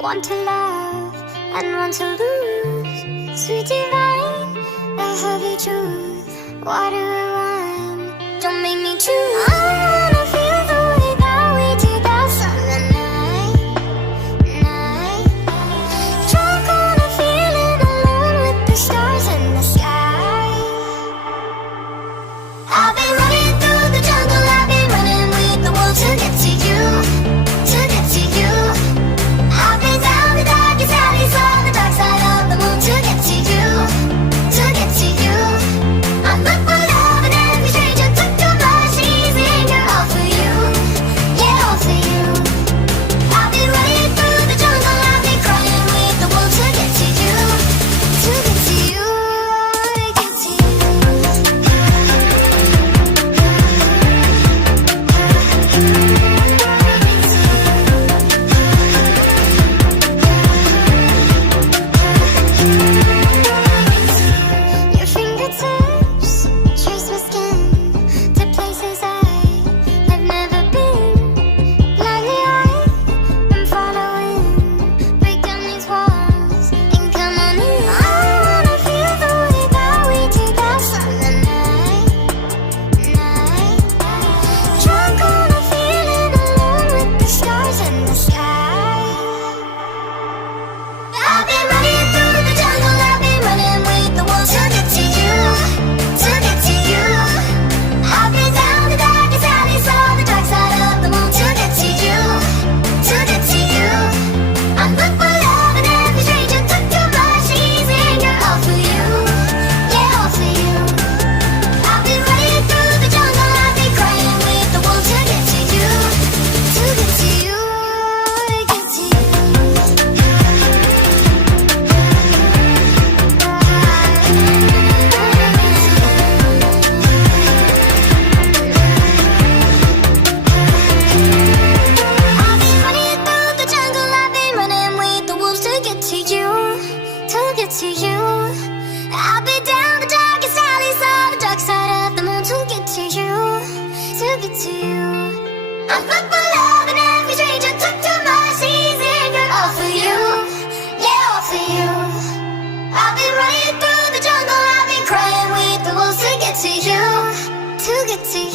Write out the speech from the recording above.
One to love and one to lose. Sweet divine, the heavy truth. Water or wine, don't make me choose. I wanna feel the way that we did that summer night. Drunk on a feeling, alone with the stars in the sky. I've been running through the jungle, I've been running with the wolves to get to you, to get to you. I've been down the darkest alleys on the dark side of the moon to get to you, to get to you. I'm looking for love and every stranger took too much easy and you're all for you, yeah, all for you. I've been running through the jungle, I've been crying with the wolves to get to you, to get to you, to get to you. Your fingertips trace my skin to places I've never been. Blindly I'm following. Break down these walls and come on in. I wanna feel the way that we did that summer night. Drunk on a feeling, alone with the stars in the sky. I've been running through the jungle, I've been running with the wolves to get to you, to get to you. I've been down the darkest alleys on the dark side of the moon to get to you, to get to you. I'm looking for love and every stranger took too much easy and you're all for you, yeah, all for you. I've been running through the jungle, I've been crying with the wolves to get to you, to get to you, to get to you. I've been running through the jungle, I've been running with the wolves to get to you, to get to you. I've been down the darkest alleys on the dark side of the moon to get to you, to get to you. I'm looking for love and every stranger took too much easy and you're all for you, yeah, all for you. I've been running through the jungle, I've been crying with the wolves to get to you, to get to you.